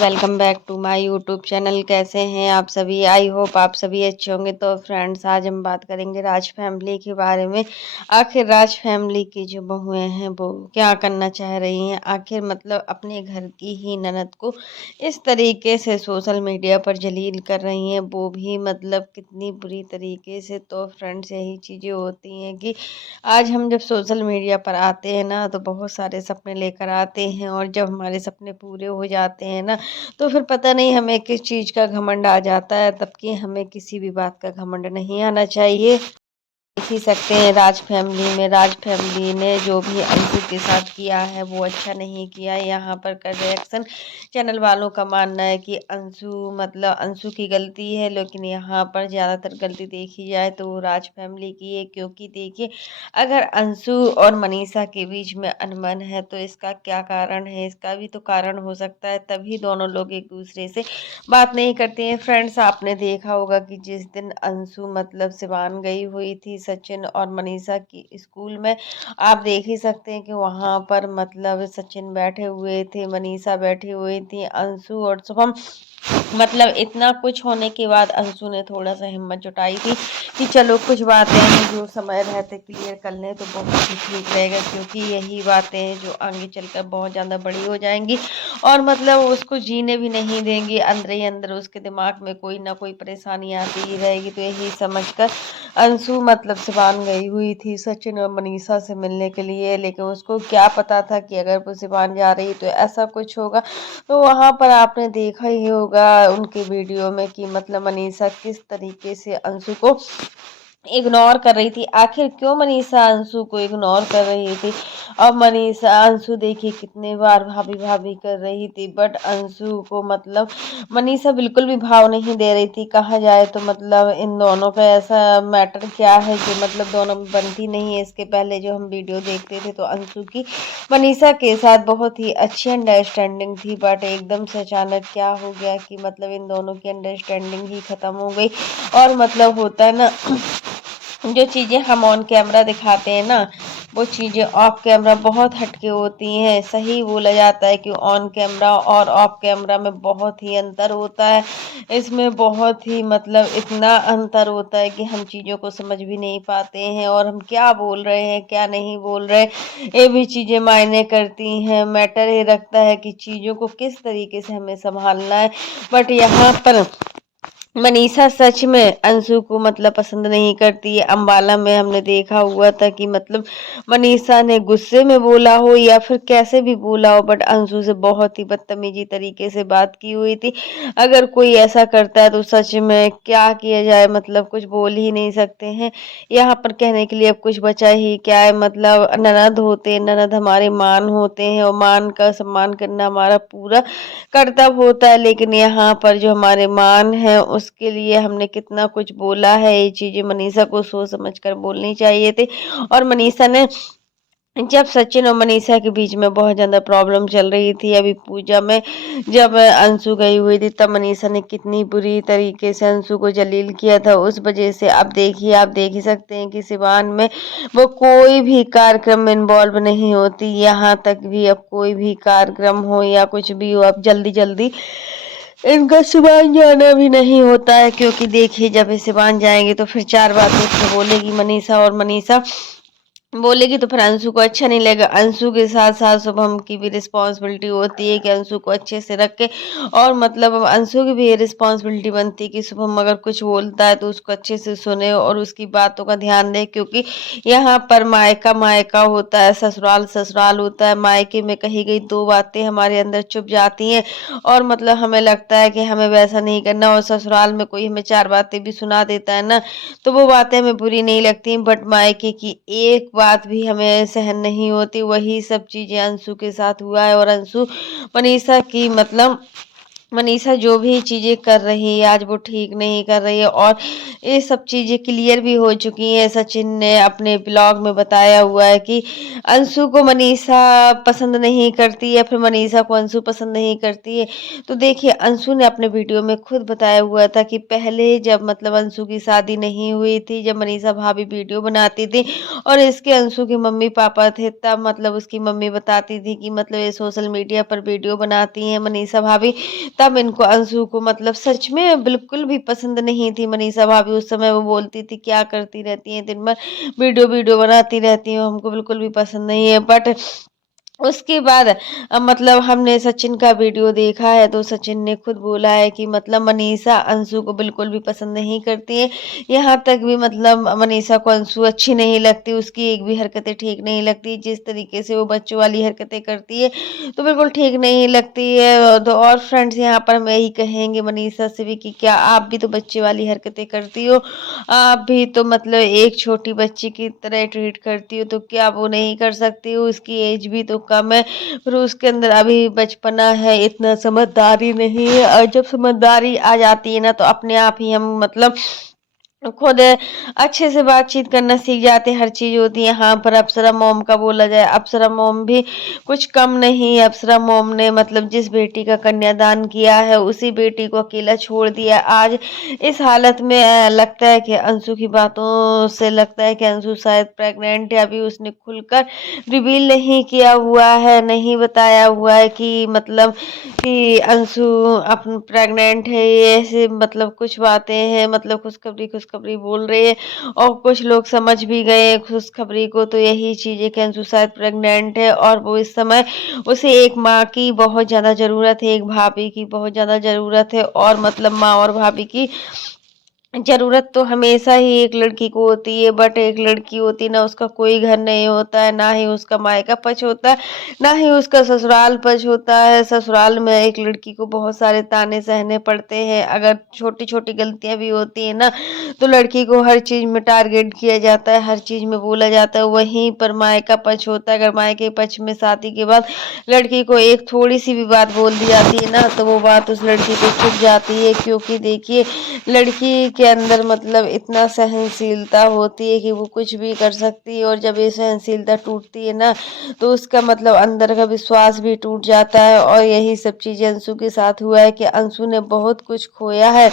Welcome back to my YouTube channel. कैसे हैं आप सभी? आई होप आप सभी अच्छे होंगे। तो फ्रेंड्स, आज हम बात करेंगे राज फैमिली के बारे में। आखिर राज फैमिली की जो बहुएं हैं वो क्या करना चाह रही हैं? आखिर मतलब अपने घर की ही ननद को इस तरीके से सोशल मीडिया पर जलील कर रही हैं, वो भी मतलब कितनी बुरी तरीके से। तो फ्रेंड्स, यही चीज़ें होती हैं कि आज हम जब सोशल मीडिया पर आते हैं ना, तो बहुत सारे सपने लेकर आते हैं, और जब हमारे सपने पूरे हो जाते हैं ना, तो फिर पता नहीं हमें किस चीज़ का घमंड आ जाता है। तब कि हमें किसी भी बात का घमंड नहीं आना चाहिए। देख ही सकते हैं राज फैमिली ने जो भी अंशु के साथ किया है वो अच्छा नहीं किया। यहाँ पर कर रिएक्शन चैनल वालों का मानना है कि अंशु की गलती है, लेकिन यहाँ पर ज़्यादातर गलती देखी जाए तो वो राज फैमिली की है। क्योंकि देखिए, अगर अंशु और मनीषा के बीच में अनबन है तो इसका क्या कारण है? इसका भी तो कारण हो सकता है, तभी दोनों लोग एक दूसरे से बात नहीं करते हैं। फ्रेंड्स, आपने देखा होगा कि जिस दिन अंशु मतलब सिवान गई हुई थी सचिन और मनीषा की स्कूल में, आप देख ही सकते हैं कि वहां पर मतलब सचिन बैठे हुए थे, मनीषा बैठी हुई थी, अंशु और शुभम। मतलब इतना कुछ होने के बाद अंशु ने थोड़ा सा हिम्मत जुटाई थी कि चलो कुछ बातें हैं जो समय रहते क्लियर कर लें तो बहुत ही ठीक रहेगा। क्योंकि यही बातें हैं जो आगे चलकर बहुत ज़्यादा बड़ी हो जाएंगी और मतलब उसको जीने भी नहीं देंगी। अंदर ही अंदर उसके दिमाग में कोई ना कोई परेशानी आती ही रहेगी। तो यही समझकर अंशु मतलब सिवान गई हुई थी सचिन और मनीषा से मिलने के लिए, लेकिन उसको क्या पता था कि अगर वो सिवान जा रही तो ऐसा कुछ होगा। तो वहां पर आपने देखा ही होगा उनके वीडियो में कि मतलब मनीषा किस तरीके से अंशु को इग्नोर कर रही थी। आखिर क्यों मनीषा अंशु को इग्नोर कर रही थी? और मनीषा अंशु देखिए कितने बार भाभी भाभी कर रही थी, बट अंशु को मतलब मनीषा बिल्कुल भी भाव नहीं दे रही थी। कहा जाए तो मतलब इन दोनों का ऐसा मैटर क्या है जो मतलब दोनों में बनती नहीं है। इसके पहले जो हम वीडियो देखते थे तो अंशु की मनीषा के साथ बहुत ही अच्छी अंडरस्टैंडिंग थी, बट एकदम से अचानक क्या हो गया कि मतलब इन दोनों की अंडरस्टैंडिंग ही खत्म हो गई। और मतलब होता है ना, जो चीज़ें हम ऑन कैमरा दिखाते हैं ना, वो चीज़ें ऑफ कैमरा बहुत हटके होती हैं। सही बोला जाता है कि ऑन कैमरा और ऑफ कैमरा में बहुत ही अंतर होता है। इसमें बहुत ही मतलब इतना अंतर होता है कि हम चीज़ों को समझ भी नहीं पाते हैं, और हम क्या बोल रहे हैं क्या नहीं बोल रहे, ये भी चीज़ें मायने करती हैं। मैटर ये रखता है कि चीज़ों को किस तरीके से हमें संभालना है। बट यहाँ पर मनीषा सच में अंशु को मतलब पसंद नहीं करती है। अम्बाला में हमने देखा हुआ था कि मतलब मनीषा ने गुस्से में बोला हो या फिर कैसे भी बोला हो, बट अंशु से बहुत ही बदतमीजी तरीके से बात की हुई थी। अगर कोई ऐसा करता है तो सच में क्या किया जाए, मतलब कुछ बोल ही नहीं सकते हैं। यहाँ पर कहने के लिए अब कुछ बचा ही क्या है। मतलब ननद होते हैं, ननद हमारे मान होते हैं, और मान का सम्मान करना हमारा पूरा कर्तव्य होता है। लेकिन यहाँ पर जो हमारे मान है उसके लिए हमने कितना कुछ बोला है। ये चीजें मनीषा को सोच समझ कर बोलनी चाहिए थी। और मनीषा ने जब सचिन और मनीषा के बीच में बहुत ज्यादा प्रॉब्लम चल रही थी अभी पूजा में, जब अंशु गई हुई थी, तब मनीषा ने कितनी बुरी तरीके से अंशु को जलील किया था। उस वजह से आप देखिए, आप देख ही सकते हैं कि सिवान में वो कोई भी कार्यक्रम में इन्वॉल्व नहीं होती। यहाँ तक भी अब कोई भी कार्यक्रम हो या कुछ भी हो, अब जल्दी जल्दी इनका सिवान जाना भी नहीं होता है। क्योंकि देखिए, जब ये सिवान जाएंगे तो फिर चार बातें उसमें बोलेगी मनीषा, और मनीषा बोलेगी तो फिर अंशु को अच्छा नहीं लगेगा। अंशु के साथ साथ शुभम की भी रिस्पॉन्सिबिलिटी होती है कि अंशु को अच्छे से रखे, और मतलब अब अंशु की भी ये रिस्पॉन्सिबिलिटी बनती है कि शुभम अगर कुछ बोलता है तो उसको अच्छे से सुने और उसकी बातों का ध्यान दे। क्योंकि यहाँ पर मायका मायका होता है, ससुराल ससुराल होता है। मायके में कही गई दो बातें हमारे अंदर चुप जाती हैं, और मतलब हमें लगता है कि हमें वैसा नहीं करना, और ससुराल में कोई हमें चार बातें भी सुना देता है ना, तो वो बातें हमें बुरी नहीं लगती। बट मायके की एक बात भी हमें सहन नहीं होती। वही सब चीजें अंशु के साथ हुआ है, और अंशु मनीषा की मतलब मनीषा जो भी चीज़ें कर रही है आज वो ठीक नहीं कर रही है, और ये सब चीज़ें क्लियर भी हो चुकी हैं। सचिन ने अपने ब्लॉग में बताया हुआ है कि अंशु को मनीषा पसंद नहीं करती है, फिर मनीषा को अंशु पसंद नहीं करती है। तो देखिए, अंशु ने अपने वीडियो में खुद बताया हुआ था कि पहले जब मतलब अंशु की शादी नहीं हुई थी, जब मनीषा भाभी वीडियो बनाती थी और इसके अंशु के मम्मी पापा थे, तब मतलब उसकी मम्मी बताती थी कि मतलब ये सोशल मीडिया पर वीडियो बनाती हैं मनीषा भाभी। तब इनको अंशु को मतलब सच में बिल्कुल भी पसंद नहीं थी मनीषा भाभी। उस समय वो बोलती थी, क्या करती रहती हैं दिन भर, वीडियो वीडियो बनाती रहती हैं, हमको बिल्कुल भी पसंद नहीं है। बट उसके बाद मतलब हमने सचिन का वीडियो देखा है, तो सचिन ने खुद बोला है कि मतलब मनीषा अंशु को बिल्कुल भी पसंद नहीं करती है। यहाँ तक भी मतलब मनीषा को अंशु अच्छी नहीं लगती, उसकी एक भी हरकतें ठीक नहीं लगती। जिस तरीके से वो बच्चों वाली हरकतें करती है तो बिल्कुल ठीक नहीं लगती है। तो और फ्रेंड्स, यहाँ पर मैं यही कहेंगे मनीषा से भी कि क्या आप भी तो बच्चे वाली हरकतें करती हो, आप भी तो मतलब एक छोटी बच्ची की तरह ट्रीट करती हो, तो क्या वो नहीं कर सकती हो? उसकी एज भी तो कम है, फिर उसके अंदर अभी बचपना है, इतना समझदारी नहीं है। और जब समझदारी आ जाती है ना, तो अपने आप ही हम मतलब खुद अच्छे से बातचीत करना सीख जाते हैं। हर चीज़ होती है। हाँ, पर अप्सरा मॉम का बोला जाए, अप्सरा मॉम भी कुछ कम नहीं है। अप्सरा मॉम ने मतलब जिस बेटी का कन्यादान किया है, उसी बेटी को अकेला छोड़ दिया। आज इस हालत में लगता है कि अंशु की बातों से लगता है कि अंशु शायद प्रेग्नेंट है। अभी उसने खुलकर रिवील नहीं किया हुआ है, नहीं बताया हुआ है कि मतलब कि अंशु अपन प्रेग्नेंट है। ये ऐसे मतलब कुछ बातें हैं, मतलब खुशखबरी बोल रही है, और कुछ लोग समझ भी गए खुशखबरी को। तो यही चीज़ है कि अंशु शायद प्रेग्नेंट है, और वो इस समय उसे एक माँ की बहुत ज़्यादा ज़रूरत है, एक भाभी की बहुत ज़्यादा ज़रूरत है। और मतलब माँ और भाभी की ज़रूरत तो हमेशा ही एक लड़की को होती है, बट एक लड़की होती है ना, उसका कोई घर नहीं होता है, ना ही उसका मायका पक्ष होता है, ना ही उसका ससुराल पक्ष होता है। ससुराल में एक लड़की को बहुत सारे ताने सहने पड़ते हैं। अगर छोटी छोटी गलतियां भी होती है ना, तो लड़की को हर चीज़ में टारगेट किया जाता है, हर चीज़ में बोला जाता है। वहीं पर मायका पक्ष होता है, अगर मायके पक्ष में शादी के बाद लड़की को एक थोड़ी सी भी बात बोल दी जाती है ना, तो वो बात उस लड़की को चुभ जाती है। क्योंकि देखिए, लड़की के अंदर मतलब इतना सहनशीलता होती है कि वो कुछ भी कर सकती है, और जब ये सहनशीलता टूटती है ना, तो उसका मतलब अंदर का विश्वास भी टूट जाता है। और यही सब चीज़ें अंशु के साथ हुआ है कि अंशु ने बहुत कुछ खोया है।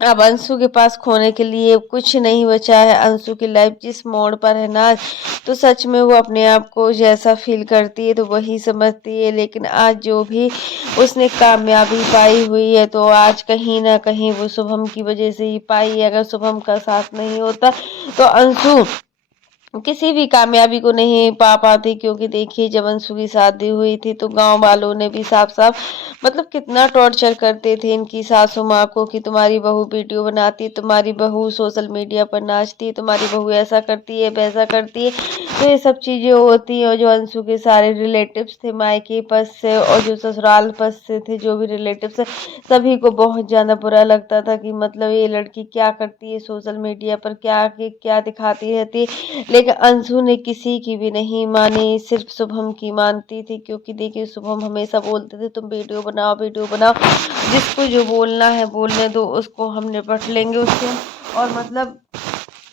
अब अंशु के पास खोने के लिए कुछ नहीं बचा है। अंशु की लाइफ जिस मोड़ पर है ना, तो सच में वो अपने आप को जैसा फील करती है तो वही समझती है। लेकिन आज जो भी उसने कामयाबी पाई हुई है, तो आज कहीं ना कहीं वो शुभम की वजह से ही पाई है। अगर शुभम का साथ नहीं होता तो अंशु किसी भी कामयाबी को नहीं पा पाती। क्योंकि देखिए, जब अंशु की शादी हुई थी तो गांव वालों ने भी साफ साफ मतलब कितना टॉर्चर करते थे इनकी सासू माँ को कि तुम्हारी बहू वीडियो बनाती, तुम्हारी बहू सोशल मीडिया पर नाचती, तुम्हारी बहू ऐसा करती है वैसा करती है। तो ये सब चीज़ें होती हैं। और जो अंशु के सारे रिलेटिव्स थे मायके पक्ष से और जो ससुराल पक्ष से थे, जो भी रिलेटिव्स, सभी को बहुत ज़्यादा बुरा लगता था कि मतलब ये लड़की क्या करती है सोशल मीडिया पर, क्या क्या दिखाती रहती है। लेकिन अंशु ने किसी की भी नहीं मानी, सिर्फ शुभम की मानती थी। क्योंकि देखिए, शुभम हमेशा बोलते थे तुम वीडियो बनाओ वीडियो बनाओ, जिसको जो बोलना है बोलने दो, उसको हम निपट लेंगे उससे। और मतलब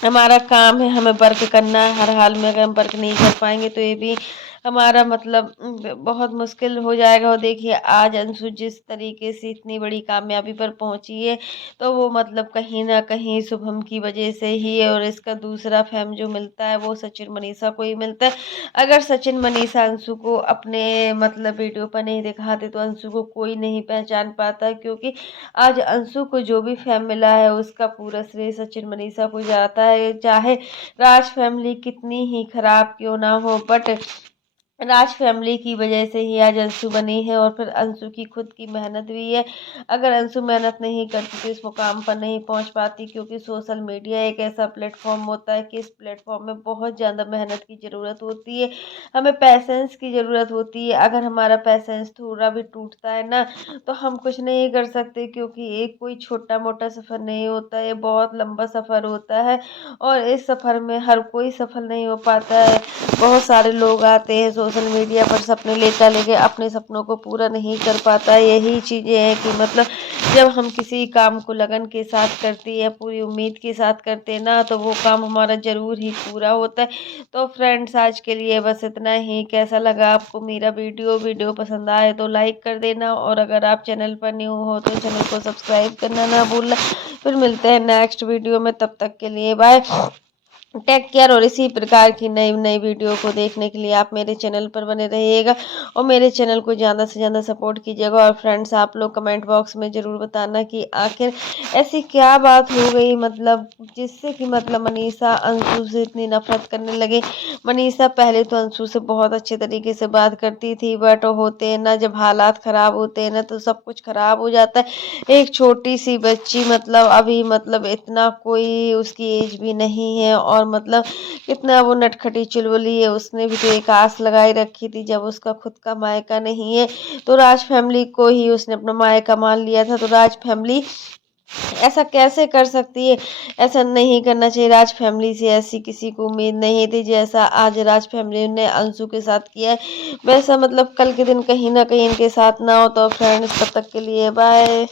हमारा काम है, हमें वर्क करना है हर हाल में। अगर हम वर्क नहीं कर पाएंगे तो ये भी हमारा मतलब बहुत मुश्किल हो जाएगा। और देखिए, आज अंशु जिस तरीके से इतनी बड़ी कामयाबी पर पहुंची है, तो वो मतलब कहीं ना कहीं शुभम की वजह से ही है। और इसका दूसरा फेम जो मिलता है वो सचिन मनीषा को ही मिलता है। अगर सचिन मनीषा अंशु को अपने मतलब वीडियो पर नहीं दिखाते तो अंशु को कोई नहीं पहचान पाता। क्योंकि आज अंशु को जो भी फेम मिला है, उसका पूरा श्रेय सचिन मनीषा को जाता है। चाहे राज फैमिली कितनी ही खराब क्यों ना हो, बट राज फैमिली की वजह से ही आज अंशु बनी है। और फिर अंशु की खुद की मेहनत भी है। अगर अंशु मेहनत नहीं करती तो इस मुकाम पर नहीं पहुंच पाती। क्योंकि सोशल मीडिया एक ऐसा प्लेटफॉर्म होता है कि इस प्लेटफॉर्म में बहुत ज़्यादा मेहनत की ज़रूरत होती है, हमें पैसेंस की ज़रूरत होती है। अगर हमारा पैसेंस थोड़ा भी टूटता है ना, तो हम कुछ नहीं कर सकते। क्योंकि एक कोई छोटा मोटा सफ़र नहीं होता, ये बहुत लंबा सफ़र होता है। और इस सफ़र में हर कोई सफल नहीं हो पाता है। बहुत सारे लोग आते हैं सोशल मीडिया पर सपने लेकर लेके अपने सपनों को पूरा नहीं कर पाता। यही चीज़ें हैं कि मतलब जब हम किसी काम को लगन के साथ करते हैं, पूरी उम्मीद के साथ करते हैं ना, तो वो काम हमारा ज़रूर ही पूरा होता है। तो फ्रेंड्स, आज के लिए बस इतना ही। कैसा लगा आपको मेरा वीडियो पसंद आए तो लाइक कर देना, और अगर आप चैनल पर न्यू हो तो चैनल को सब्सक्राइब करना ना भूलना। फिर मिलते हैं नेक्स्ट वीडियो में, तब तक के लिए बाय, टेक केयर। और इसी प्रकार की नई नई वीडियो को देखने के लिए आप मेरे चैनल पर बने रहिएगा और मेरे चैनल को ज़्यादा से ज़्यादा सपोर्ट कीजिएगा। और फ्रेंड्स, आप लोग कमेंट बॉक्स में ज़रूर बताना कि आखिर ऐसी क्या बात हो गई, मतलब जिससे कि मतलब मनीषा अंशु से इतनी नफरत करने लगे। मनीषा पहले तो अंशु से बहुत अच्छे तरीके से बात करती थी, बट होते हैं ना, जब हालात ख़राब होते हैं ना तो सब कुछ ख़राब हो जाता है। एक छोटी सी बच्ची, मतलब अभी मतलब इतना कोई उसकी एज भी नहीं है, और मतलब कितना वो नटखटी चुलबुली है। उसने भी तो एक आस लगाई रखी थी, जब उसका खुद का मायका नहीं है तो राज फैमिली को ही उसने अपना मायका मान लिया था। तो राज फैमिली ऐसा कैसे कर सकती है? ऐसा नहीं करना चाहिए। राज फैमिली से ऐसी किसी को उम्मीद नहीं थी, जैसा आज राज फैमिली ने अंशु के साथ किया है, वैसा मतलब कल के दिन कहीं ना कहीं इनके साथ ना हो। तो फ्रेंड्स, तब तक के लिए बाय।